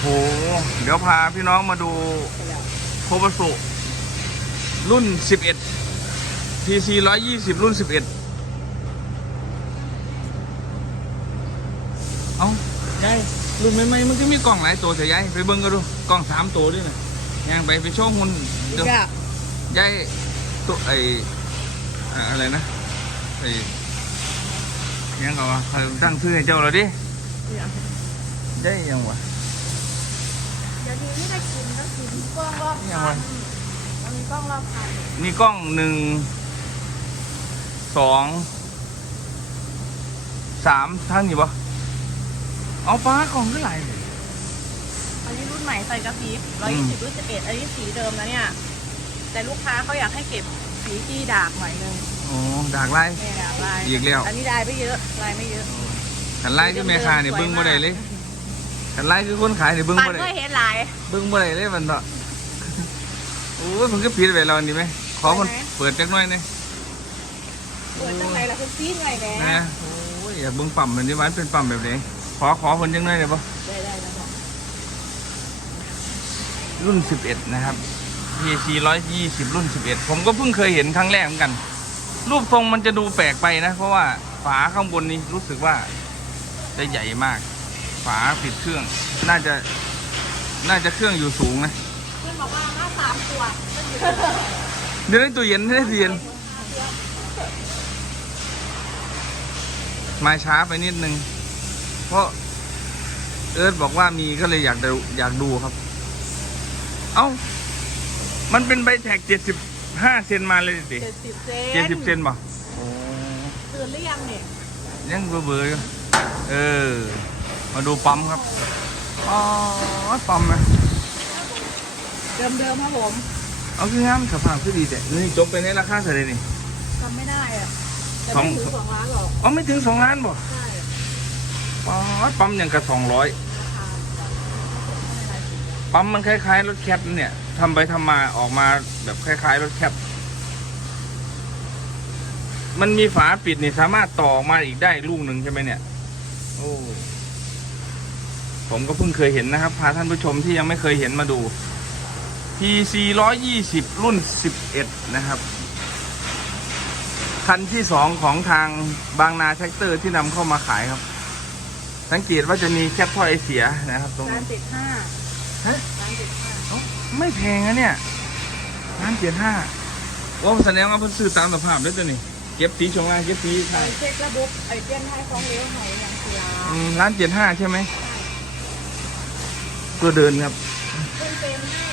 โห เดี๋ยวพาพี่น้องมาดูโคบสุ รุ่น 11 TC 120 รุ่น 11 เอ้ายายรุ่นใหม่ๆมันก็มีกล้องหลายตัวแต่ยายไปเบิ่งกันดูกล้องสามตัวด้วยนะย่างไปไปโชว์หุ่นเดี๋ยวยายตัวไออ่าอะไรนะไอยังเอาวะเอาตั้งชื่อให้เจ้าเราดิยายยังวะเดี๋ยวนี้ไม่ได้กินก็กินกล้องรอบนี่เอาพันมันมีกล้องรอบพันมีกล้องหนึ่งสองสามทั้งอยู่ปะเอาฟ้ากล่องเท่าไหร่อันนี้รุ่นใหม่ไฟกระพริบร้อืม120รุ่น11อันนี้สีเดิมนะเนี่ย แต่ลูกค้าเขาอยากให้เก็บสีที่ดาบหน่อยนึงโอ้ดากไล่เนี่ยดาบลายอีกแล้ว อันนี้ลายไม่เยอะลายไม่เยอะขันไล่ที่แม่ค้าเนี่ยเบิ้งบ่ได้เลย ขันไล่คือคนขายเนี่ยเบิ้งปับ่นได้ก็เห็นลาย เบิ้งบ่ได้เลยมันเนาะโอ้ยผมก็ผิดไปแล้วนี่ไหมขอมันเปิดจักหน่อยหนึงเปิดตั้งไหนล่ะคุณซีนไงแม่นะโอ้ยอยากเบิ้งปั๊มมันนี่มันเป็นปั๊มแบบไหนขอขอคนจักหน่อยได้ปะได้ได้แล้วบอกรุ่น 11 นะครับ PC 120 รุ่น 11 ผมก็เพิ่งเคยเห็นครั้งแรกเหมือนกัน รูปทรงมันจะดูแปลกไปนะ เพราะว่าฝาข้างบนนี้รู้สึกว่าจะใหญ่มากฝาปิดเครื่อง น่าจะ น่าจะเครื่องอยู่สูงนะเพื่อนบอกว่ามาสามขวดเดี๋ยวได้ตู้เย็นได้ตู้เย็น มาช้าไปนิดนึง เพราะ เอิร์ธบอกว่ามีก็เลยอยากดูอยากดูครับ เอ้า มันเป็นใบแท็กเจ็ดสิบห้าเซนมาเลยดิเจ็ดสิบเซนเจ็ดสิบเซนป่ะโอ้ตื่นหรือยังเนี่ยยังเบื่อเบื่อๆอยู่เออ มาดูปั๊มครับอ๋อปั๊มนะเดิมเดิมๆครับผมเอาคืองามสภาพคือดีแต่นี่จบไปในราคาเท่าไหร่นี่จำไม่ได้อะแต่สองไม่ถึงสองล้านหรอกอ๋อไม่ถึงสองล้านบ่ใช่ป๊าดปั๊มอย่างกับสองร้อยปั๊มมันคล้ายๆรถแคปเนี่ยทำไปทำมาออกมาแบบคล้ายๆรถแคปมันมีฝาปิดนี่สามารถต่อออกมาอีกได้ลูกหนึ่งใช่ไหมเนี่ย โอ้ ผมก็เพิ่งเคยเห็นนะครับ พาท่านผู้ชมที่ยังไม่เคยเห็นมาดู PC 120 รุ่น 11 นะครับ คันที่สองของทางบางนาแท็กเตอร์ที่นำเข้ามาขายครับ สังเกตว่าจะมีแคปท่อไอเสียนะครับ ตรงร้านนี้เจ็ดห้าฮะร้านเจ็ดห้าเอ้าไม่แพงนะเนี่ยร้านเจ็ดห้าว่าแสดงว่าเพิ่นซื้อตามสภาพด้วยตัวนี้ เก็บสีช่วงล่างเก็บสีไอท้ายเช็คระบบไอเตี้ยนให้ฟองเลี้ยวหอยอย่างกีฬาอืมร้านเจ็ดห้าใช่ไหม ตัวเดินครับเพิ่มเต็มให้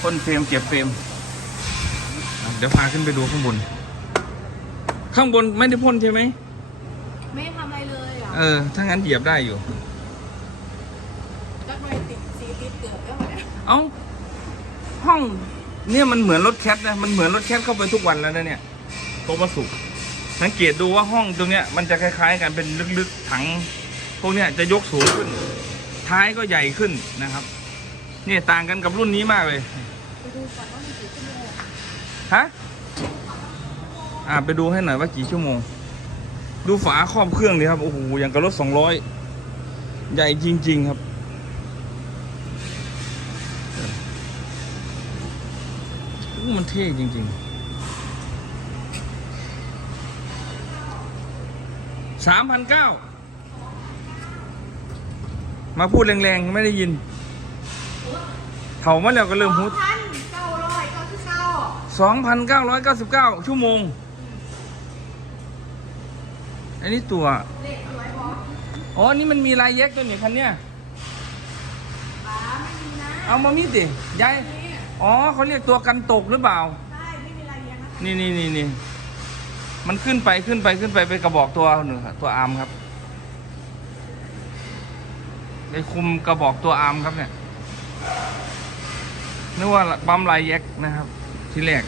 พ่นเฟรมเก็บเฟรมอะเดี๋ยวพาขึ้นไปดูข้างบน ข้างบนไม่ได้พ่นใช่ไหมไม่ทำอะไรเลยเหรอเออถ้างั้นเหยียบได้อยู่ก็ไม่ติดซีติดเกือบแล้วเนี่ยเอ้าห้องเนี่ยมันเหมือนรถแคทนะมันเหมือนรถแคทเข้าไปทุกวันแล้วนะเนี่ยโตมาสุกสังเกตดูว่าห้องตรงเนี้ยมันจะคล้าย ๆ กันเป็นลึกๆถังพวกเนี้ยจะยกสูงขึ้น ท้ายก็ใหญ่ขึ้นนะครับ เนี่ยต่างกันกับรุ่นนี้มากเลยฮะอ่าไปดูให้หน่อยว่ากี่ชั่วโมง ดูฝาครอบเครื่องดิครับโอ้โหอย่างกับรถสองร้อยใหญ่จริง ๆ ครับ มันเท่จริง ๆสามพันเก้า มาพูดแรงๆ ไม่ได้ยินเถ่ามาแล้วก็เริ่มหุดพันเก้าร้อยเก้าสิบเก้าสองพันเก้าร้อยเก้าสิบเก้าชั่วโมง อันนี้ตัว เลขสวยบออ๋อ นี่มันมีลายเย็กตัวนี้คันเนี้ยป้าไม่มีนะเอามามีดดิยายนี่อ๋อเขาเรียกตัวกันตกหรือเปล่า ใช่ไม่มีอะไรเยอะนะ นี่นี่นี่นี่มันขึ้นไปขึ้นไปขึ้นไปไปกระบอกตัวหนึ่งครับตัวอาร์มครับ ไปคุมกระบอกตัวอาร์มครับเนี่ยนึกว่าปั๊มลายแยกนะครับ ที่แรก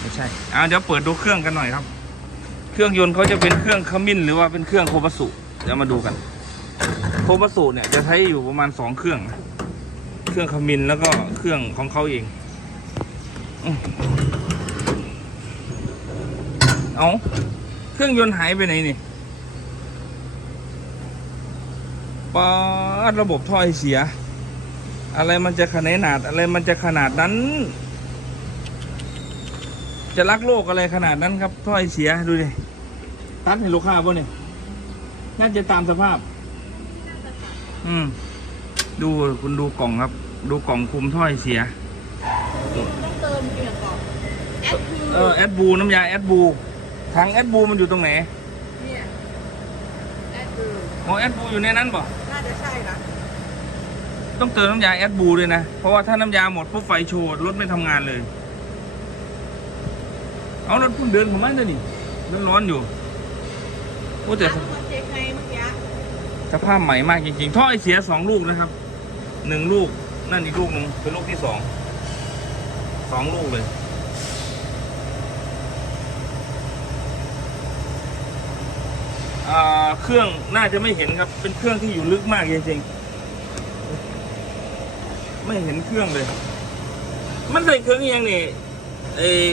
ไม่ใช่เอาเดี๋ยวเปิดดูเครื่องกันหน่อยครับ เครื่องยนต์เขาจะเป็นเครื่องขมิ้นหรือว่าเป็นเครื่องโคบาสุเดี๋ยวมาดูกันโคบาสุเนี่ยจะใช้อยู่ประมาณสองเครื่อง เครื่องขมิ้นแล้วก็เครื่องของเขาเองเอาเครื่องยนต์หายไปไหนนี่ ปาดระบบถ้อยเสีย อะไรมันจะขนาดอะไรมันจะขนาดนั้น จะรักโลกอะไรขนาดนั้นครับถ้อยเสียดูดิตัดให้ลูกค้าป่ะเนี่ยน่าจะตามสภาพ อืม ดูคุณดูกล่องครับ ดูกล่องคุมถ้อยเสียต้องเติมเกี่ยวกับแอดคือเออแอดบูน้ำยาแอดบูถังแอดบูมันอยู่ตรงไหนเนี่ยแอดคืออ๋อแอดบูอยู่ในนั้นป่ะ น่าจะใช่นะต้องเติมน้ำยาแอดบูด้วยนะ เพราะว่าถ้าน้ำยาหมดปุ๊บไฟโชว์รถไม่ทำงานเลย เอารถเพิ่งเดินผมมาเลยนี่ร้อนๆอยู่โอ้แต่ร้านมาเช็คให้เมื่อกี้สภาพใหม่มากจริงๆ ท่อไอเสียสองลูกนะครับหนึ่งลูกนั่นอีกลูกหนึ่งเป็นลูกที่สองสองลูกเลย อ่า เครื่องน่าจะไม่เห็นครับ เป็นเครื่องที่อยู่ลึกมากจริงๆไม่เห็นเครื่องเลย มันใส่เครื่องยังนี่เอ้ย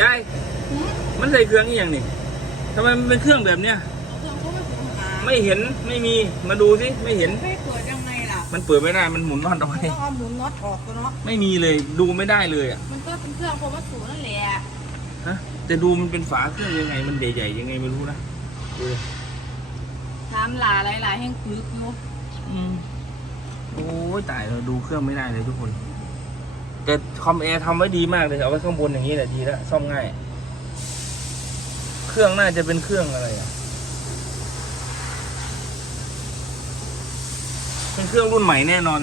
ยายหืมมันใส่เครื่องอีกอย่างนี่ทำไมมันเป็นเครื่องแบบเนี้ยเอาเครื่องเข้ามาถึงหาไม่เห็นไม่มีมาดูสิไม่เห็น ไม่เปิดยังไงล่ะ มันเปิดไม่ได้มันหมุนน็อตเอามันไว้ต้องเอาหมุนน็อตออกตัวเนาะไม่มีเลยดูไม่ได้เลยอะมันก็เป็นเครื่องโคมัสูนั่นแหละฮะ แต่ดูมันเป็นฝาเครื่องยังไง มันใหญ่ๆยังไงไม่รู้นะดูดิน้ำลาหลายๆแห้งคึกอยู่อืมโอ้ยตายเราดูเครื่องไม่ได้เลยทุกคน แต่คอมแอร์ทำไว้ดีมากเลยเอาไว้ข้างบนอย่างนี้แหละดีแล้วซ่อมง่าย เครื่องน่าจะเป็นเครื่องอะไรอะ เป็นเครื่องรุ่นใหม่แน่นอน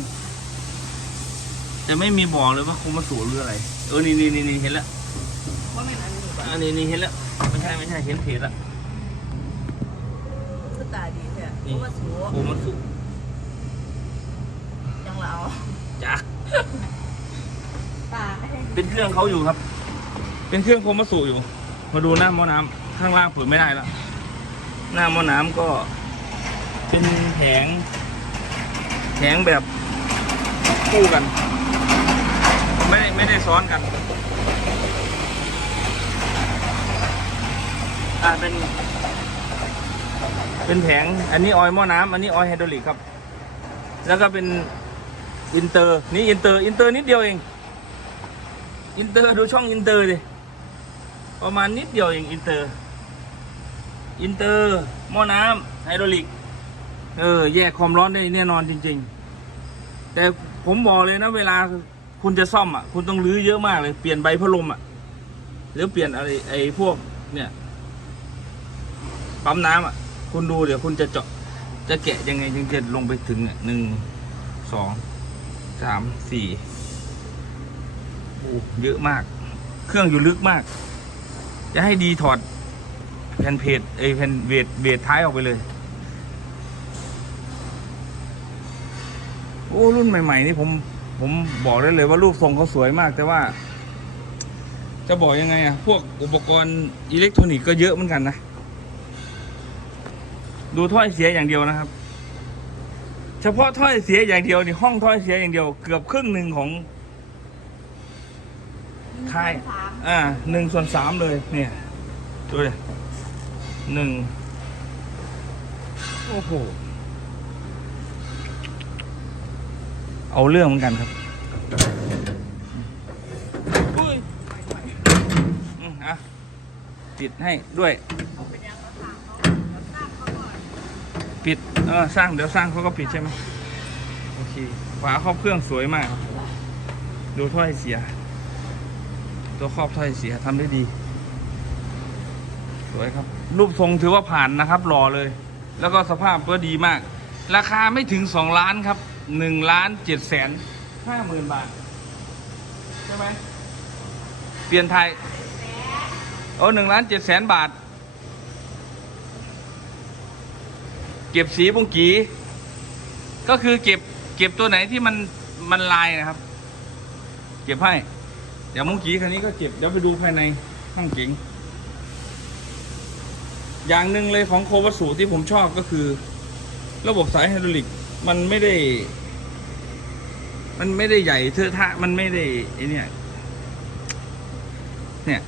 แต่ไม่มีบอกเลยว่าคุมาสูหรืออะไร เออนี่นี่นี่นี่เห็นแล้วว่าไม่น อันนี้ป่ะอันนี้นี่เห็นแล้วไม่ใช่ไม่ใช่เห็นเพจแล้วคือตาดีแท้นี่โคมัสูคุมาสูจังเราจ้าตาให้เป็นเครื่องเขาอยู่ครับ เป็นเครื่องโคมาสูอยู่ มาดูหน้าหม้อน้ำข้างล่างเปิดไม่ได้แล้วหน้าหม้อน้ำก็เป็นแผงแผงแบบคู่กัน ไม่ได้ไม่ได้ซ้อนกัน อ่าเป็น เป็นแผง อันนี้ออยล์หม้อน้ำอันนี้ออยล์ไฮดรอลิกครับ แล้วก็เป็นอินเตอร์ นี่อินเตอร์ อินเตอร์นิดเดียวเอง อินเตอร์ดูช่องอินเตอร์ดิ ประมาณนิดเดียวเองอินเตอร์ อินเตอร์หม้อน้ำไฮดรอลิก เออ แยกความร้อนได้แน่นอนจริง ๆ แต่ผมบอกเลยนะเวลาคุณจะซ่อมอะ คุณต้องรื้อเยอะมากเลย เปลี่ยนใบพัดลมอะ หรือเปลี่ยนอะไรไอ้พวกเนี่ย ปั๊มน้ำอะ คุณดูเดี๋ยวคุณจะเจาะ จะแกะยังไงจึงจะลงไปถึงเนี่ยหนึ่งสองสามสี่โอ้เยอะมาก เครื่องอยู่ลึกมาก จะให้ดีถอดแผ่นเพจไอแผ่นเวทเวทท้ายออกไปเลย โอ้รุ่นใหม่ ๆ นี่ผมผมบอกได้เลยว่ารูปทรงเขาสวยมาก แต่ว่า จะบอกยังไงอะพวกอุปกรณ์อิเล็กทรอนิกส์ก็เยอะเหมือนกันนะ ดูถ้อยเสียอย่างเดียวนะครับ เฉพาะถ้อยเสียอย่างเดียวนี่ห้องถ้อยเสียอย่างเดียว เกือบครึ่งหนึ่งของค่ายสามอ่าหนึ่งส่วนสามเลย เนี่ยดูเลยหนึ่งโอ้โหเอาเรื่องเหมือนกันครับอุ้ยอืมอะปิดให้ด้วย ปิดเออสร้างเดี๋ยวสร้างเขาก็ปิดใช่ไหมโอเคฝาครอบเครื่องสวยมาก ดูถ้อยเสีย ตัวครอบถ้อยเสียทำได้ดี สวยครับ รูปทรงถือว่าผ่านนะครับหล่อเลย แล้วก็สภาพก็ดีมาก ราคาไม่ถึงสองล้านครับหนึ่งล้านเจ็ดแสนห้าหมื่นบาท ใช่ไหมเปลี่ยนไทยโอ้หนึ่งล้านเจ็ดแสนบาท เก็บสีบุงกี ก็คือเก็บ เก็บตัวไหนที่มันมันลายนะครับ เก็บให้ เดี๋ยวมุงกีคันนี้ก็เก็บเดี๋ยวไปดูภายในห้องเก๋งอย่างหนึ่งเลยของโควัสูที่ผมชอบก็คือ ระบบสายไฮดรอลิกมันไม่ได้ มันไม่ได้ใหญ่เทอะทะมันไม่ได้ไอเนี่ย เนี่ย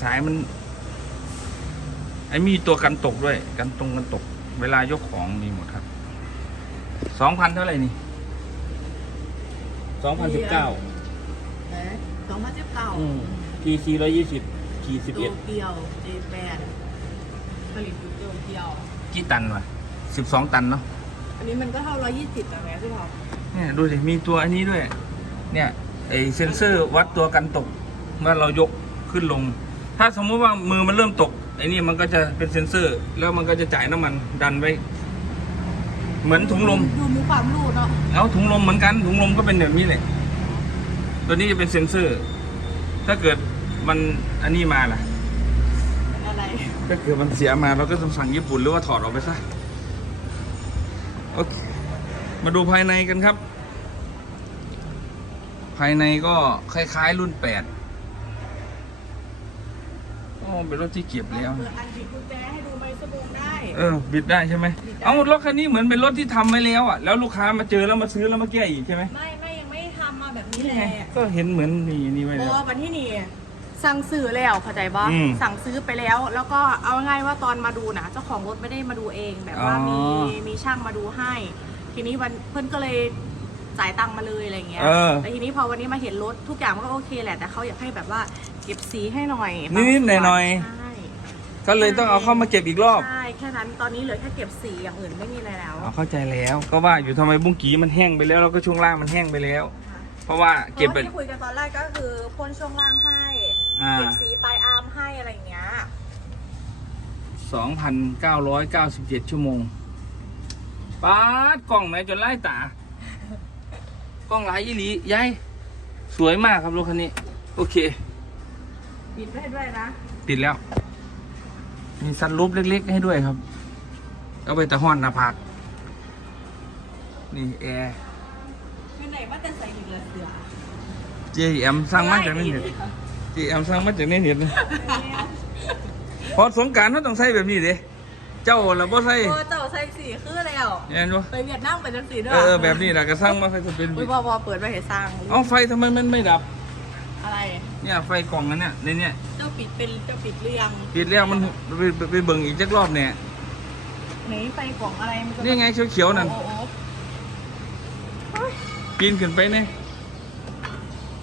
สายมัน ไออ้มีตัวกันตกด้วย กันตรงกันตก เวลายกของมีหมดครับสองพันเท่าไหร่นี่สองพันสิบเก้าสองพันสิบเก้าทีซีร้อยยี่สิบทีสิบโตเอ็ดเกียวเจแปนผลิตอยู่โตเกียวกี่ตันวะสิบสองตันเนาะอันนี้มันก็เท่าร้อยยี่สิบแต่แม่พี่พอเนี่ยดูสิมีตัวอันนี้ด้วย เนี่ยไอเซนเซอร์วัดตัวกันตกเมื่อเรายกขึ้นลง ถ้าสมมุติว่ามือมันเริ่มตก ไอ้นี่มันก็จะเป็นเซ็นเซอร์ แล้วมันก็จะจ่ายน้ำมันดันไว้ เหมือนถุงลม ดูมีความรู้เนาะแล้วถุงลมเหมือนกัน ถุงลมก็เป็นแบบนี้แหละตัวนี้จะเป็นเซ็นเซอร์ ถ้าเกิดมันอันนี้มาล่ะ เป็นอะไรถ้าเกิดมันเสียมาเราก็ต้องสั่งญี่ปุ่นหรือว่าถอดออกไปซะโอเคมาดูภายในกันครับ ภายในก็คล้ายๆรุ่นแปด อ๋อเป็นรถที่เก็บแล้ว เปิดอันบิกุญแจให้ดูไหมสบู่ได้เออบิดได้ใช่ไหมเอารถคันนี้เหมือนเป็นรถที่ทำไว้แล้วอะแล้วลูกค้ามาเจอแล้วมาซื้อแล้วมาแก้อีกใช่ไหมไม่ไม่ยังไม่ทำมาแบบนี้เลยก็เห็นเหมือนนี่นี่ไว้แล้ว พอวันที่นี่สั่งซื้อแล้วเข้าใจบ่อืสั่งซื้อไปแล้ว แล้วก็เอาง่ายว่าตอนมาดูนะเจ้าของรถไม่ได้มาดูเอง แบบว่ามีมีช่างมาดูให้ ทีนี้วันเพื่อนก็เลยจ่ายตังค์มาเลยอะไรเงี้ยแต่ทีนี้พอวันนี้มาเห็นรถทุกอย่างก็โอเคแหละแต่เขาอยากให้แบบว่า เก็บสีให้หน่อยนิดๆหน่อยใช่ก็เลยต้องเอาเข้ามาเก็บอีกรอบใช่แค่นั้นตอนนี้เหลือแค่เก็บสีอย่างอื่นไม่มีอะไรแล้วเอาเข้าใจแล้ว ก็ว่าอยู่ทำไมบุ้งกีมันแห้งไปแล้วแล้วก็ช่วงล่างมันแห้งไปแล้ว เพราะว่าเพเก็บราะไปว่าที่คุยกันตอนแรกก็คือพ่นช่วงล่างให้อ่า เก็บสีปลายอาร์มให้อะไรอย่างเงี้ยสองพันเก้าร้อยเก้าสิบเจ็ดชั่วโมงปาดกล้องไหนจนไล่ตากล้องหลายอีหลียายสวยมากครับรถคันนี้ โอเค ปิดได้ด้วยนะติดแล้ว มีซันรูปเล็ก ๆ ให้ด้วยครับ เอาไปตะห้อนหน้าผากนี่แอร์คือไหนว่าจะใส่อีกเหลือเสือ JM สร้างมาจากในเน็ต JM สร้างมาจากในเน็ตนะพอสงกรารเขาต้องใส่แบบนี้เด้เจ้าเราบ่ใส่โอ้เจ้าใส่สีคือแล้วเห็นบ่ไปเวียดนามไปจังสีด้วยเออแบบนี้แหละก็สร้างมาใส่จะเป็นอุ้ยพอพอเปิดไปเห็นสร้างเอาไฟทำไมมันไม่ดับอะไร เนี่ยไฟกล่องนั้นเนี่ยในเนี่ยเจ้าปิดเป็นเจ้าปิดเรียงปิดแล้วมันไปไปไปเบิ่งอีกจักรอบเนี่ยไหนไฟกล่องอะไรมันก็นี่ไงเขียวๆนั่นโอ้โหปีนขึ้นไปเนี่ย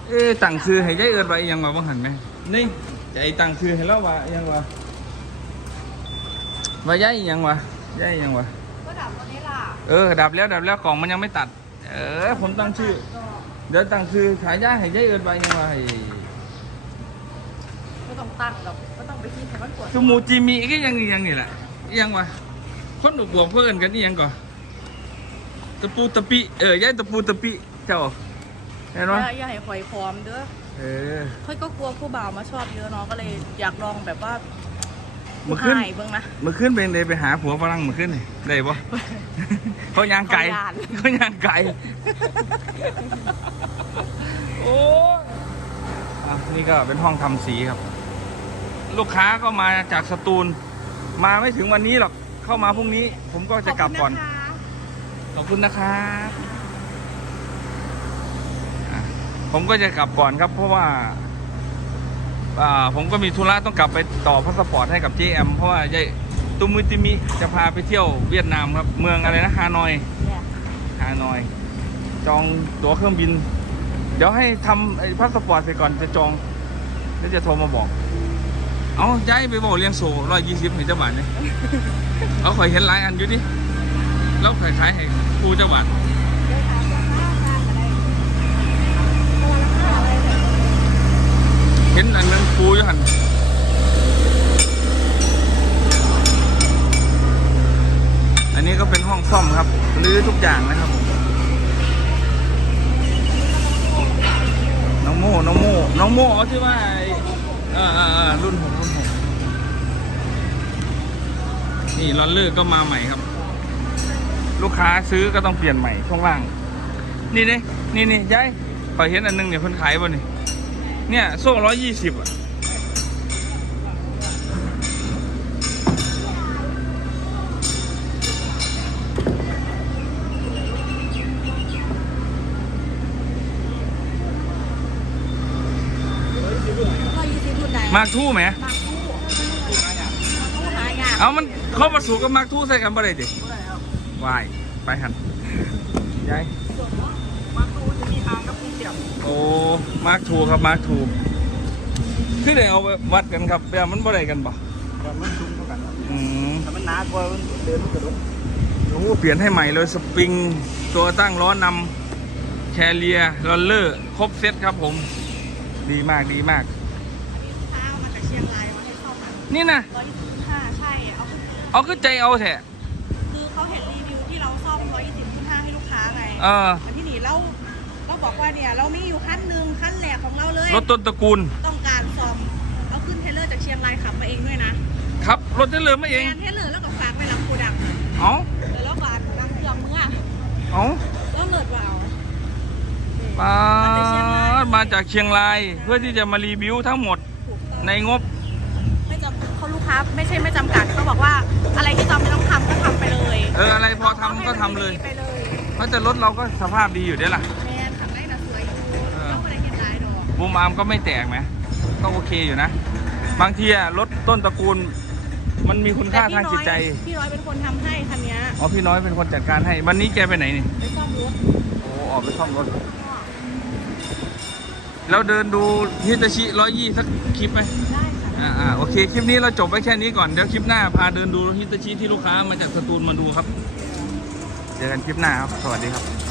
เอ๊ะตั้งชื่อให้ยายเอิดไว้ยังว่าบ่หันไหมนี่ใจตั้งชื่อให้เราว่ายังว่าว่ายายยังว่ายายยังว่าก็ดับตัวนี้ล่ะเออดับแล้วดับแล้วกล่องมันยังไม่ตัด เออผมตั้งชื่อ เดี๋ยวตั้งชื่อฉายาให้ยายเอิดไว้ยังว่าให้ ก็ต้องตั้งกับก็ต้องไปที่แถวบ้านกวดจมูกจิมีก็ยังนี่ยังนี่แหละอิหยังวะคนอุบวกเพื่อนกันนี่ยังก่อนตะปูตะปิเออยายตะปูตะปิเจ้าเห็นอไหมย่าอย่าให้คอยพร้อมเด้อเออค่อยก็กลัวผู้บ่าวมาชอบเยอะเนาะก็เลยอยากลองแบบว่าเมื่อคืนหายเบิ่งนะเมื่อคืนเป็นเลยไปหาผัวฝรั่งเมื่อคืนนี่ได้ปะเขายางไก่เขาย่านเขายางไก่โอ้ยอะนี่ก็เป็นห้องทำสีครับ ลูกค้าก็มาจากสตูล มาไม่ถึงวันนี้หรอก เข้ามาพรุ่งนี้ ผมก็จะกลับก่อนขอบคุณนะคะขอบคุณนะครับอะผมก็จะกลับก่อนครับ เพราะว่าอ่าผมก็มีธุระต้องกลับไปต่อพาสปอร์ตให้กับ JM เพราะว่ายายตุมุยติมิจะพาไปเที่ยวเวียดนามครับ เมืองอะไรนะฮานอย เนี่ยฮานอย จองตั๋วเครื่องบิน เดี๋ยวให้ทำไอ้พาสปอร์ตเสร็จก่อนจะจอง แล้วจะโทรมาบอก เอาย้ายไปบอกเรียงโซ่ร้อยยี่สิบให้เจ้าบาทเนี่ยเอาข่อยเห็นหลายอันอยู่ดิแล้วข่อยขายให้ครูเจ้าบาทเดี๋ยวถามราคาทางอะไรตัวราคาอะไรเนี่ยเห็นอันนั้นปูอยู่หันอันนี้ก็เป็นห้องซ่อมครับรื้อทุกอย่างนะครับผมน้องโม่น้องโม่น้องโม่เอาที่ว่าไอ้เออเออเออรุ่นหก นหกนี่ลอนเลอร์ก็มาใหม่ครับ ลูกค้าซื้อก็ต้องเปลี่ยนใหม่ช่วงล่าง นี่นี่นี่นี่ยายขอยเห็นอันหนึงเนี่ยเพิ่นขายบ่นี่เนี่ยโซ่ร้อยยี่สิบอะก็ยี่สิบรุ่นไหนมากทู่ไหมมากคู่มากคู่หายากเอามัน เข้ามาสู่กับมาร์คทูใส่กันบ่ได้ดิวายไปหันยายมาดูจะมีอ่างกับภูเก็ตโอ้มาร์คทูครับมาร์คทูคือได้เอาไปวัดกันครับแบบมันบ่ได้กันบ่มันมันชุ่มเท่ากันอืมถ้ามันหนากว่ามันเดินมันกระโดดโอ้เปลี่ยนให้ใหม่เลยสปริงตัวตั้งล้อนำแคเรียรอลเลอร์ครบเซตครับผม ดีมากดีมากอันนี้ลูกค้าเอามาจากเชียงรายมาให้เข้ามานี่นะ ร้อยยี่สิบห้าใช่ เอาขึ้นเอาคือใจเอาแท้คือเขาเห็นรีวิวที่เราซ่อมร้อยยี่สิบห้าให้ลูกค้าไงเออแต่ที่นี่เราเราบอกว่าเนี่ยเรามีอยู่ขั้นหนึ่งขั้นแรกของเราเลยรถต้นตระกูลต้องการซ่อมเอาขึ้นเทรลเลอร์จากเชียงรายขับมาเองด้วยนะครับรถเจริญมาเองแทนเทรลเลอร์แล้วก็ฝากไปรับโปรดักต์เอาแล้วก็นั่งเครื่องเมื่อเอาแล้วเลิศว่าเอาปาดมาจากเชียงรายเพื่อที่จะมารีวิวทั้งหมดถูกต้องในงบไม่จำเขาลูกค้าไม่ใช่ไม่จำกัดเขาบอกว่าอะไรที่จำไม่ต้องทำก็ทำไปเลยเอออะไรพอทำก็ทำเลย ไปเลยเพราะแต่รถเราก็สภาพดีอยู่เด้ล่ะ แม่ขับได้นะสวยอยู่เออต้องอะไรเห็นร้ายดอกบูมอาร์มก็ไม่แตกไหมก็โอเคอยู่นะ บางทีอะรถต้นตระกูล มันมีคุณค่าทางจิตใจ พี่น้อยเป็นคนทำให้คันเนี้ยอ๋อพี่น้อยเป็นคนจัดการให้ วันนี้แกไปไหนนี่ ไปซ่อมรถโอ้ ออกไปซ่อมรถ แล้วเดินดูฮิตาชิร้อยยี่สักคลิปไหมได้ค่ะ อ่าอ่าโอเค คลิปนี้เราจบไว้แค่นี้ก่อน เดี๋ยวคลิปหน้าพาเดินดูฮิตาชิที่ลูกค้ามาจากสตูลมาดูครับ เจอกันคลิปหน้าครับ สวัสดีครับ